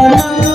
Hare